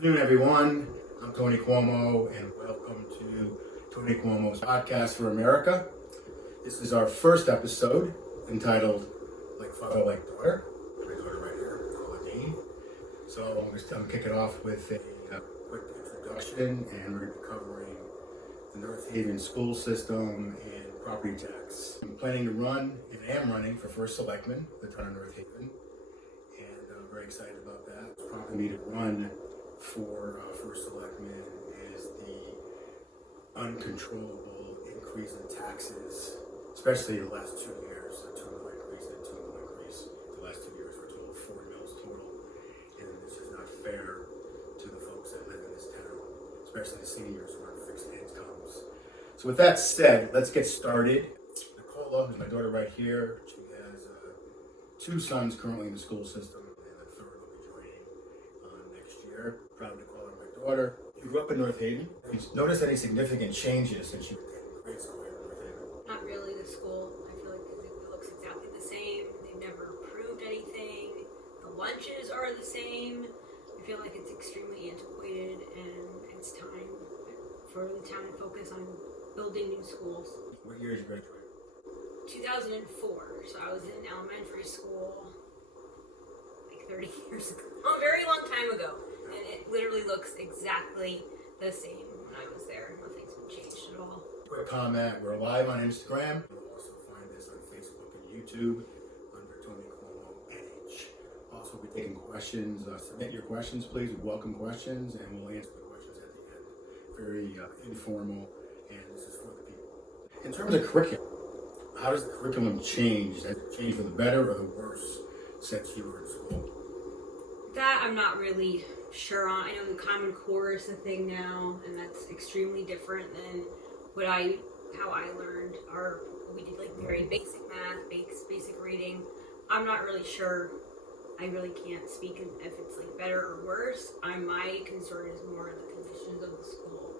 Good afternoon, everyone. I'm Tony Cuomo, and welcome to Tony Cuomo's podcast for America. This is our first episode entitled Like Father, Like Daughter. My daughter right here, Nicola. So I'm just going to kick it off with a quick introduction, and we're going to be covering the North Haven school system and property tax. I'm planning to run, and am running, for first Selectman, the town of North Haven, and I'm very excited about that. It's prompted me to run for first Selectman is the uncontrollable increase in taxes, especially the last 2 years, a 2 mil increase and a 2 mil increase. The last 2 years for a total of 4 mils total. And this is not fair to the folks that live in this town, especially the seniors who are on fixed incomes. So with that said, let's get started. Nicola is my daughter right here. She has 2 sons currently in the school system, and the third will be joining next year. Proud to call her my daughter. You grew up in North Haven. Have you noticed any significant changes since you were in grade school in North Haven? Not really. The school, I feel like it looks exactly the same. They've never improved anything. The lunches are the same. I feel like it's extremely antiquated, and it's time for the town to focus on building new schools. What year did you graduate? 2004. So I was in elementary school like 30 years ago. A very long time ago. And it literally looks exactly the same when I was there. Nothing's been changed at all. Quick comment, we're live on Instagram. You'll also find this on Facebook and YouTube under Tony Cuomo NH. Also, we'll be taking questions. Submit your questions, please. We welcome questions, and we'll answer the questions at the end. Very informal, and this is for the people. In terms of curriculum, how does the curriculum change? Has it changed for the better or the worse since you were in school? That I'm not really sure on. I know the Common Core is a thing now, and that's extremely different than how I learned. We did like very basic math, basic reading. I'm not really sure. I really can't speak if it's like better or worse. My concern is more the conditions of the school.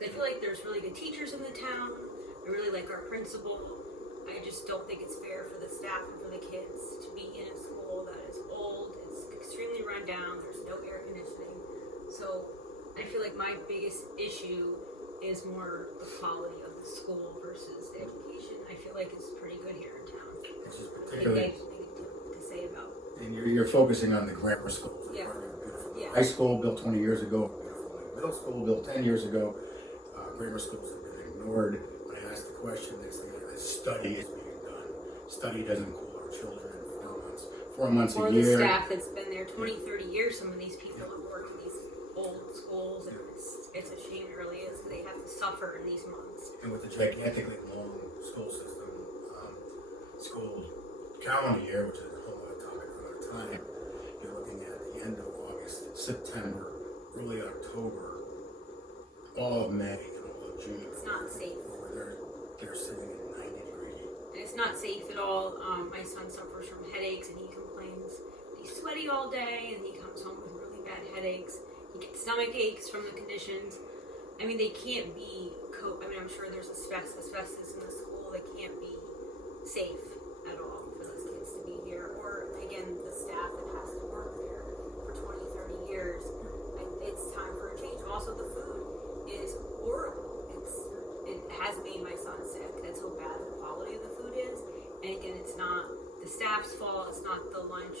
I feel like there's really good teachers in the town. I really like our principal. I just don't think it's fair for the staff and for the kids to be in a school that is old, it's extremely run down, there's no air conditioning. So I feel like my biggest issue is more the quality of the school versus the education. I feel like it's pretty good here in town. This is I think particularly, they have something to say about. and you're focusing on the grammar schools. Yeah. Yeah. High school built 20 years ago, middle school built 10 years ago. Grammar schools have been ignored. When I ask the question, they say a study is being done. Study doesn't cool our children in 4 months. 4 months Or a year. the staff that's been there 20, 30 years, some of these people have worked in these old schools, and it's a shame it really is, they have to suffer in these months. And with the gigantically long school system, school calendar year, which is a whole other topic for another time, you're looking at the end of August, September, early October, all of May, and all of June. It's not safe. Where they're sitting at 90 degrees. And it's not safe at all. My son suffers from headaches, and he complains he's sweaty all day, and he comes home with really bad headaches. He gets stomach aches from the conditions. I mean, they can't be I'm sure there's asbestos in the school. They can't be safe at all for those kids to be here. Or, again, the staff that has to work there for 20, 30 years. It's time for a change. Also, the food is horrible. It has made my son sick. That's how bad the quality of the food is. And again, it's not the staff's fault. It's not the lunch,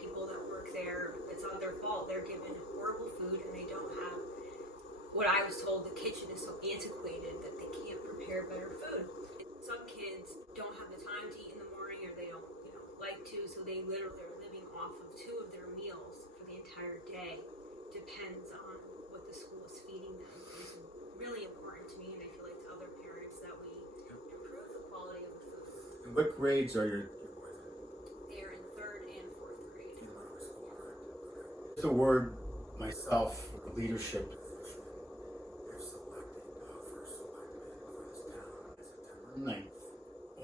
people that work there. It's not their fault. They're given horrible food, and they don't have what I was told. The kitchen is so antiquated that they can't prepare better food. Some kids don't have the time to eat in the morning, or they don't, like to, so they literally are living off of 2 of their meals for the entire day. Depends on what the school is feeding them. It's really important to me, and I feel like to other parents, that we improve the quality of the food. And what grades are your boys in? They're in 3rd and 4th grade. In middle school, right? Okay. Just a word myself for the leadership position, if selected first Selectman for this town on September 9th.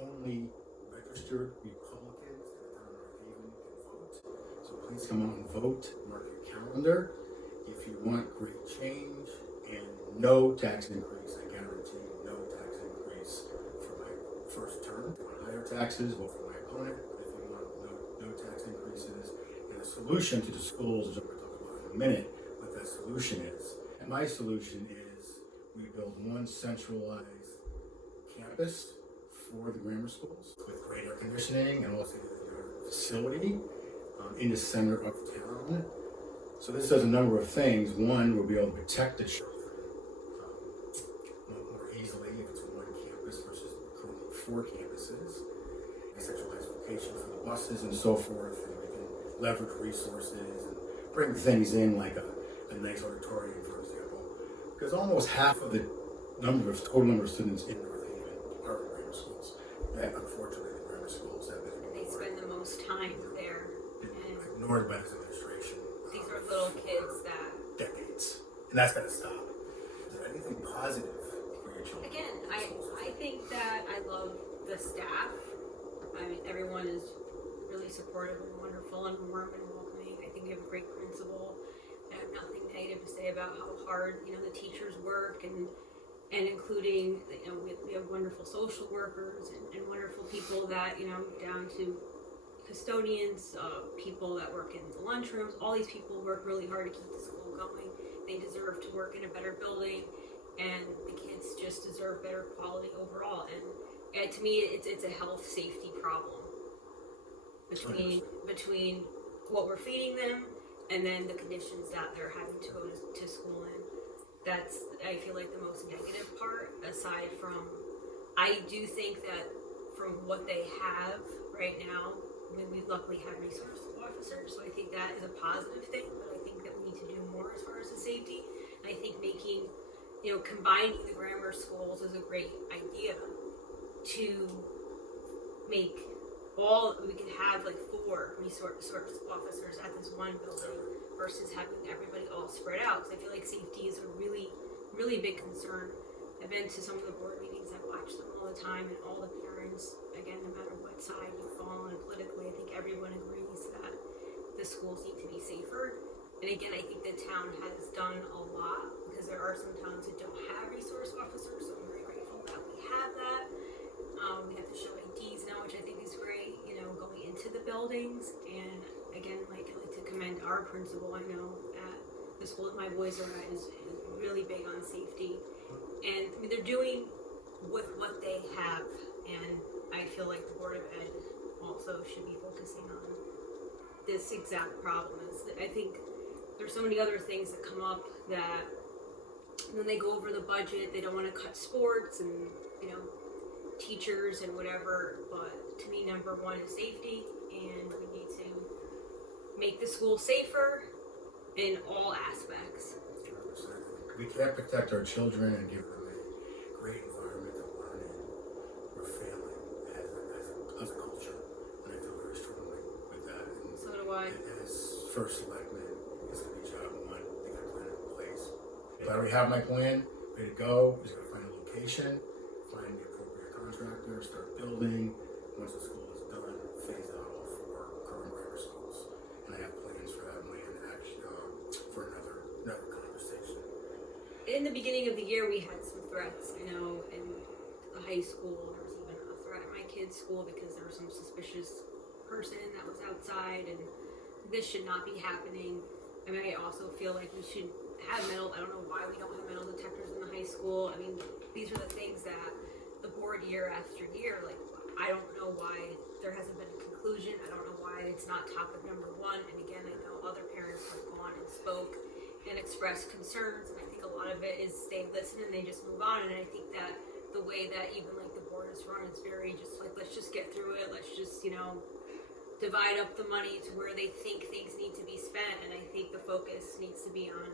Only registered Republicans in the town of North Haven can vote. So please come out and vote. Mark your calendar. If you want great change and no tax increase, I guarantee no tax increase for my first term. If you want higher taxes, vote for my opponent. But if you want no tax increases, and a solution to the schools, is what we're talking about in a minute, with what the solution is. And my solution is we build one centralized campus for the grammar schools with great air conditioning and also a facility in the center of town. So this does a number of things. One, we'll be able to protect the children more easily if it's one campus versus currently 4 campuses. A centralized location for the buses and so forth, and we can leverage resources and bring things in like a nice auditorium, for example. Because almost half of the total number of students in North Haven are in grammar schools. And unfortunately, the grammar schools have been ignored. They spend the most time there. Ignored by this administration. These are little kids that... Decades. And that's got to stop. Is there anything positive for your children? Again, I think that I love the staff. I mean, everyone is really supportive and wonderful and warm and welcoming. I think we have a great principal. I have nothing negative to say about how hard, the teachers work and including, we have wonderful social workers and wonderful people that, down to custodians, people that work in the lunchrooms. All these people work really hard to keep the school going. They deserve to work in a better building, and the kids just deserve better quality overall. And to me, it's a health safety problem between what we're feeding them and then the conditions that they're having to go to school in. That's, I feel like, the most negative part, aside from, I do think that from what they have right now, we luckily have resource officers, so I think that is a positive thing, but I think that we need to do more as far as the safety. And I think making, combining the grammar schools is a great idea to make we can have like 4 resource officers at this one building versus having everybody all spread out. Because I feel like safety is a really, really big concern. I've been to some of the board meetings, I've watched them all the time, and all the parents, again, no matter what side you fall on politically, I think everyone agrees that the schools need to be safer. And again, I think the town has done a lot, because there are some towns that don't have resource officers, so I'm very grateful that we have that. We have to show IDs now, which I think is great, going into the buildings. And again, I like to commend our principal. I know at the school that my boys are at is really big on safety. And I mean, they're doing with what they have. And I feel like the Board of Ed also should be focusing on this exact problem. I think there's so many other things that come up that when they go over the budget, they don't want to cut sports and, teachers and whatever, but to me, number one is safety, and we need to make the school safer in all aspects. 100%. We can't protect our children and give them a great environment to learn in. We're failing as a culture, and I feel very strongly with that. And so do I. As first selectman, it's going to be job one. They got a plan in place. If I already have my plan, ready to go. Just got to find a location, find the appropriate contractor, start building. Once the school is done, phase out all 4 current grammar schools. And I have plans for that land actually for another conversation. In the beginning of the year, we had some threats, in the high school. There was even a threat at my kid's school because there was some suspicious person that was outside, and this should not be happening. I mean, I also feel like we should have I don't know why we don't have metal detectors in the high school. I mean, these are the things that the board year after year, like, I don't know why there hasn't been a conclusion. I don't know why it's not topic number 1. And again, I know other parents have gone and spoke and expressed concerns, and I think a lot of it is they listen and they just move on. And I think that the way that even like the board is run, it's very just like, let's just get through it. Let's just, divide up the money to where they think things need to be spent. And I think the focus needs to be on,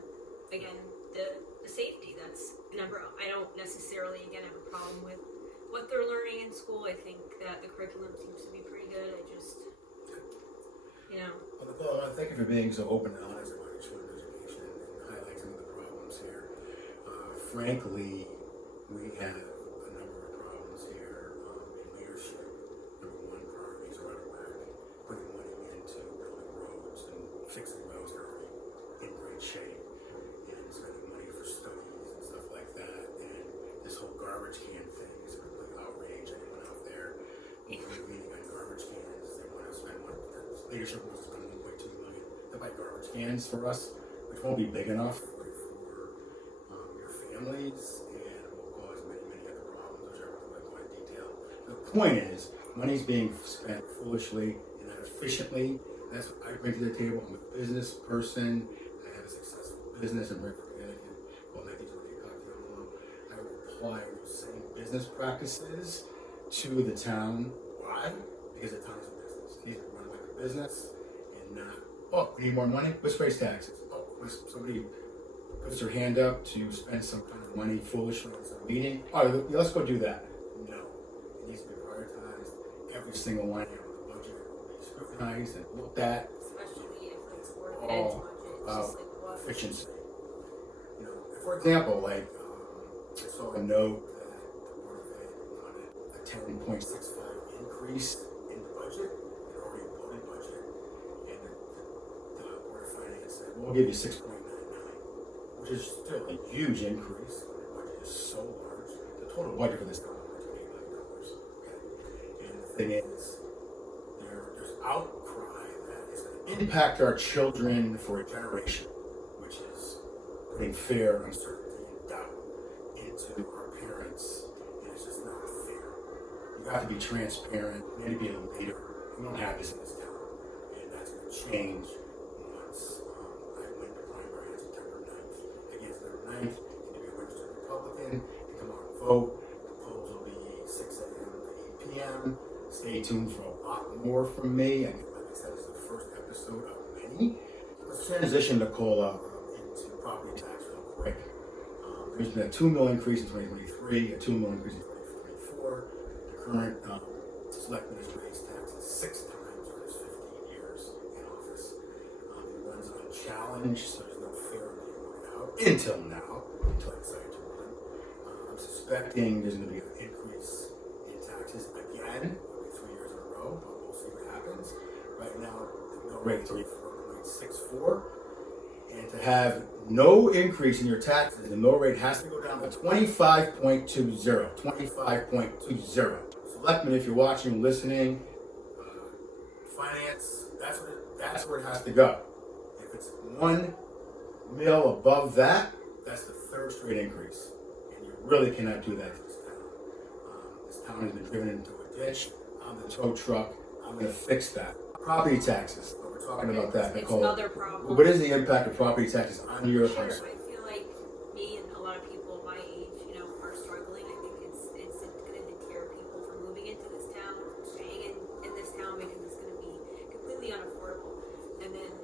again, the safety. That's I don't necessarily, again, have a problem with what they're learning in school. I think that the curriculum seems to be pretty good. I just, Well, Nicola, I want to thank you for being so open and honest about your children's education and highlighting some of the problems here. Frankly, we have a number of problems here in leadership. Number 1, priorities are out of whack. Putting money into building roads and fixing roads that are already in great shape, and spending money for studies and stuff like that. And this whole garbage can thing is a complete outrage. Anyone out there reading on garbage cans, they want to spend leadership wants to spend $1.2 million to buy garbage cans for us. We which won't be big enough for your families and will cause many, many other problems, which I won't go into detail. The point is, money's being spent foolishly and not efficiently. That's what I bring to the table. I'm a business person. I have a successful business in Brentford, Connecticut called 1928 Cocktail Club. I will apply those same business practices to the town. Why? Because the town is a business. It needs to run like a business and not, oh, we need more money? Let's raise taxes. Oh, somebody puts their hand up to spend some kind of money foolishly in some meeting. All right, let's go do that. No. It needs to be prioritized. Every single line of the budget will be scrutinized and looked at. Especially if it's worth All Ed's budget. It's about just like what? efficiency. You know, for example, like I saw a note that the Board of Ed wanted a 10.65 increase in the budget, an already voted budget, and the Board of Finance said, we'll give you 6.99, which is still a huge increase. The budget is so large. The total budget for this town is $28 million. Okay? And the thing is, there's outcry that is going to impact our children for a generation, which is putting fear, uncertainty, and doubt into our parents, and it's just not fair. You have to be transparent. You need to be a leader. We don't have this in this town, and that's going to change once I win the primary on September 9th. Again, September 9th, you need to be a registered Republican, and come out and vote. The polls will be 6 a.m. to 8 p.m. Stay tuned for a lot more from me. And like I said, this is the first episode of many. Let's transition, Nicola, into property tax real quick. There's been a $2 million increase in 2023, a $2 million increase in 2024. The current Selectman has raised taxes 6 times in his 15 years in office. He runs unchallenged, so there's no fear of being voted out until now, until I decided to run. I'm suspecting there's going to be an increase in taxes again, maybe 3 years in a row, but we'll see what happens. Right now, the mill rate is 34.64. And to have no increase in your taxes, the mill rate has to go down to 25.20. 25.20. Selectman, if you're watching, listening, finance, that's where it has to go. If it's 1 mil above that, that's the 3rd straight increase. And you really cannot do that to this town. This town has been driven into a ditch. I'm the tow truck. I'm going to fix that. Property taxes. We're talking about that, It's Nicola. another problem. What is the impact of property taxes on your Sure, household? I feel like me and a lot of people my age, are struggling. I think it's going to deter people from moving into this town, staying in this town because it's going to be completely unaffordable. And then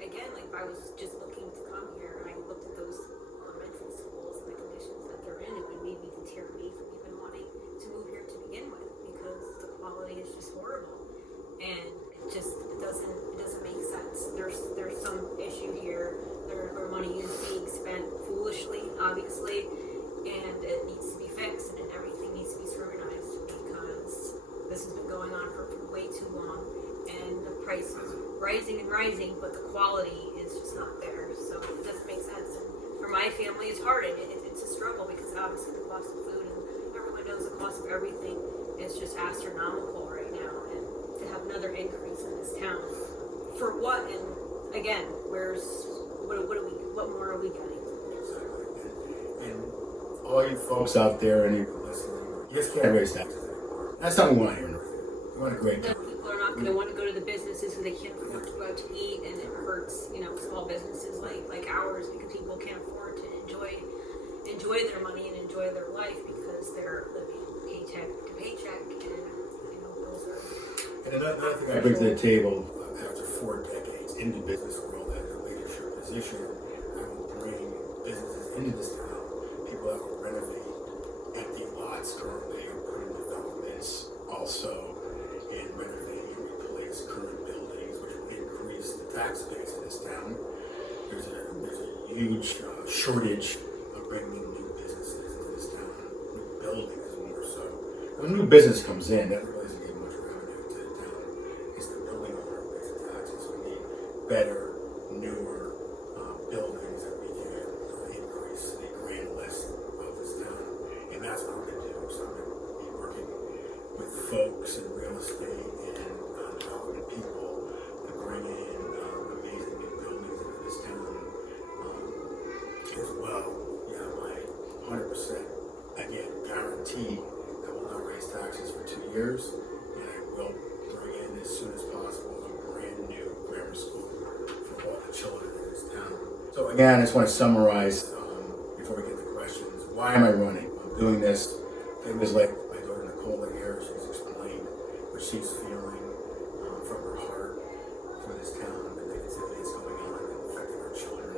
again, like if I was just looking to come here and I looked at those elementary schools and the conditions that they're in, it would maybe deter me from even wanting to move here to begin with because the quality is just horrible. And it doesn't make sense. There's some issue here. Where money is being spent foolishly, obviously, and it needs to be fixed, and everything needs to be scrutinized because this has been going on for way too long, and the price is rising and rising, but the quality is just not there. So it doesn't make sense. And for my family, it's hard. It's a struggle because obviously the cost of food and everyone knows the cost of everything is just astronomical right now, and to have another increase in this town for what? And again, what more are we getting? Exactly. And all you folks out there and you listening, you just can't raise taxes anymore. That's not what we want here in North Haven. We want a great That town. people are not going to want to go to the businesses because they can't afford to go out to eat, and it hurts, small businesses like ours because people can't afford to enjoy their money and enjoy their life because they're living paycheck to paycheck, and those are. And another thing I bring to the table after 4 decades in the business world as a leadership position, I will bring businesses into this town, people that will renovate empty lots currently and put in developments also, and renovate and replace current buildings, which will increase the tax base in this town. There's a huge shortage of bringing new businesses into this town, new buildings more so. When a new business comes in, that really doesn't give much revenue to the town. It's the building owner who pays the taxes. We need better, newer buildings that we can increase the grand list of this town. And that's what I'm going to do. So I'm going to be working with folks in real estate and development people to bring in amazing new buildings into this town. as well. Yeah, my 100%, again, guarantee I will not raise taxes for 2 years, and I will bring in as soon as possible a brand new grammar school for all the children in this town. So again, I just want to summarize before we get to questions. Why am I running? I'm doing this. Things like my daughter Nicola here, she's explained what she's feeling from her heart for this town, the negativity that's going on and affecting our children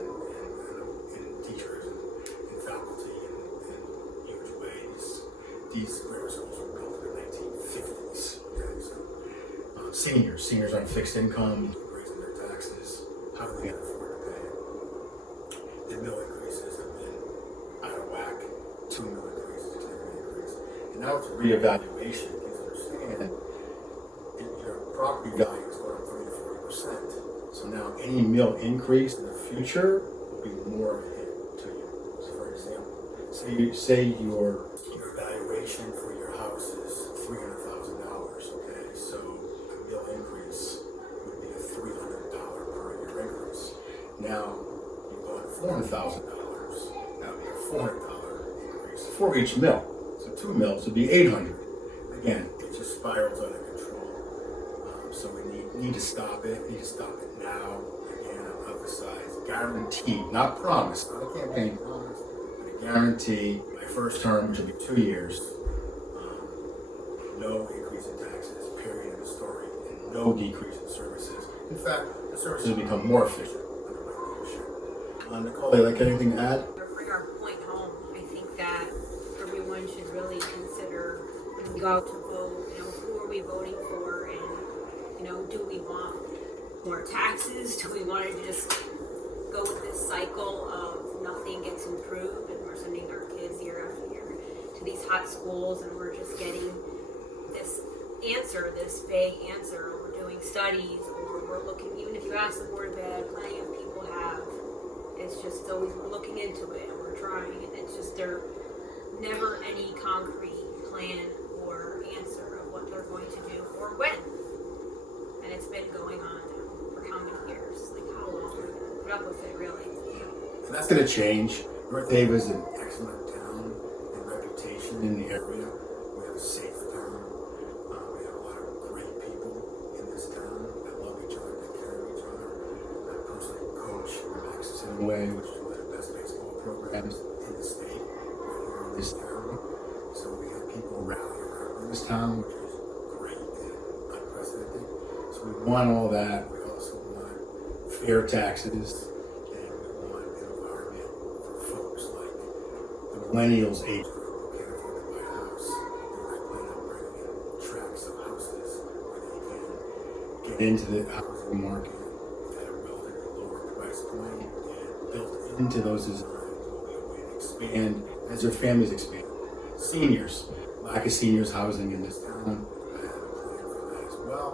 and teachers and faculty in huge ways. These grammar schools were built in the 1950s. Okay, so seniors on fixed income, raising their taxes. How do they afford to pay it? The mill increases have been out of whack. 2 mill increases, is never an increase. And now it's a reevaluation. Because understand, your property value is going up 30 to 40%. So now any mill increase in the future will be more of a hit to you. So for example, say your valuation for your house is $300,000. Okay, so a mill increase would be a $300 per year increase. Now you go to $400,000. That would be a $400 increase for each mill. So 2 mills would be $800. Again, it just spirals out of control. So we need to stop it. We need to stop it now. Again, I'll emphasize guarantee, not promise, not a campaign promise, but a guarantee. My first term, which will be 2 years, no increase in taxes, period of the story, and no decrease in services. In fact, the services will become more efficient under my leadership. Nicola, like anything to add? To bring our point home, I think that everyone should really consider when we go out to vote, who are we voting for, and, do we want more taxes? Do we want to just go with this cycle of nothing gets improved and we're sending our kids year after year to these hot schools and we're just getting this answer, this vague answer, or we're doing studies, or we're looking, even if you ask the Board of Ed, plenty of people have, it's just always we're looking into it and we're trying, and it's just there never any concrete plan or answer of what they're going to do or when. And it's been going on now for how many years? Like how long? Put up with it, really. And that's going to change. North Haven is an excellent town and reputation in the area. We have a safe town. We have a lot of great people in this town that love each other, take care of each other. I personally coach Max Way, which is one of the best baseball programs in the state, right here in this town. So we have people rally around in this town, which is great and unprecedented. So we want all that. We also want fair taxes, and we want an environment for folks like the millennials age group who can't afford to buy a house. And I plan on bringing in tracts of houses where they can get into the housing market at a relatively lower price point, and built into those designs will be a way to expand as their families expand. Seniors, lack of seniors housing in this town. I have a plan for that as well.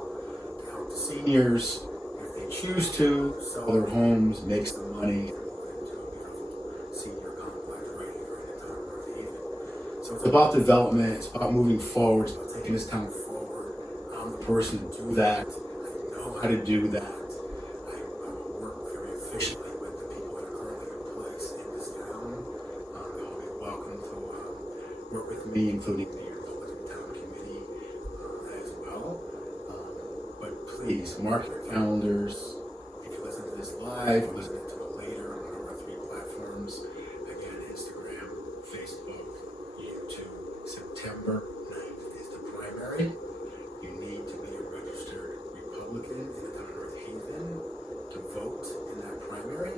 Seniors, if they choose to, sell their homes, make some money, and move into a beautiful senior complex right here in the town of North Haven. So it's about development, it's about moving forward, it's about taking this town forward. I'm the person to do that. I know how to do that. I will work very efficiently with the people that are currently in place in this town. They'll be welcome to work with me, including the Republican Town Committee as well. But please mark your calendars. If you listen to this live or listen to it later on one of our 3 platforms, again, Instagram, Facebook, YouTube, September 9th is the primary. You need to be a registered Republican in the town of North Haven to vote in that primary.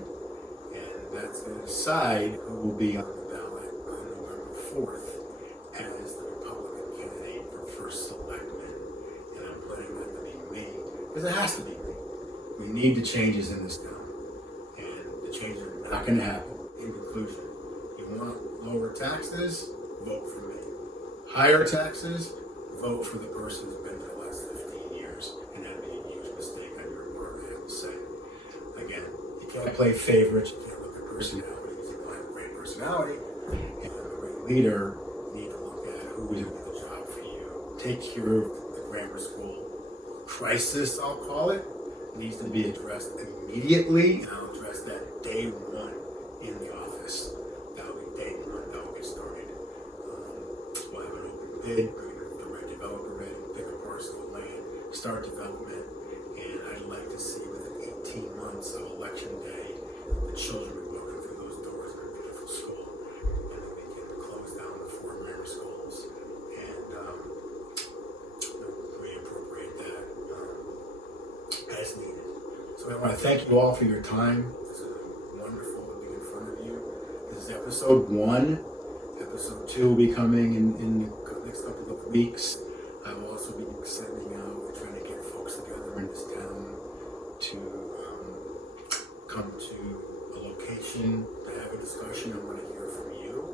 And that's going to decide who will be on the ballot on November 4th as the Republican candidate for first Selectman. And I'm planning that to be me, because it has to be me. We need the changes in this town, and the changes are not going to happen. In conclusion, you want lower taxes, vote for me. Higher taxes, vote for the person who's been there the last 15 years, and that'd be a huge mistake on your part, I have to say. Again, you can't play favorites, you can't look at personality, because you don't have a great personality, and a great leader, you need to look at who is doing the job for you. Take care of the grammar school crisis, I'll call it, needs to be addressed immediately, and I'll address that day one in the office. start development, and I'd like to see within 18 months of election day, the children will be walking through those doors in a beautiful school, and then we can close down the 4 member schools and reappropriate that as needed. So I want to thank you all for your time. This is wonderful to be in front of you. This is episode 1. Episode 2 will be coming in the next couple of weeks. I will also be sending out, trying to get folks together in this town to come to a location to have a discussion. I want to hear from you,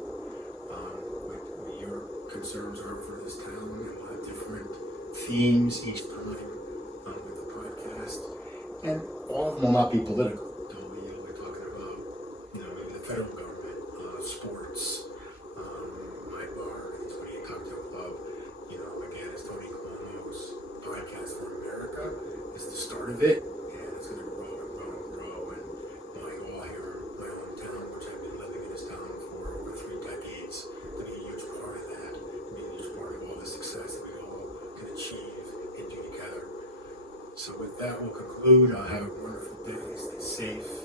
what your concerns are for this town, and we'll have different themes each time with the podcast. And all of them will not be political. We'll be talking about, maybe the federal government, sports, my bar, the 28 Cocktail Club. Again, it's Tony Cuomo's podcast for America. It's the start of it, and it's going to grow and grow and grow. And knowing you all here in my hometown, which I've been living in this town for over 3 decades, to be a huge part of that, to be a huge part of all the success that we all can achieve and do together. So with that, we'll conclude. Have a wonderful day. Stay safe.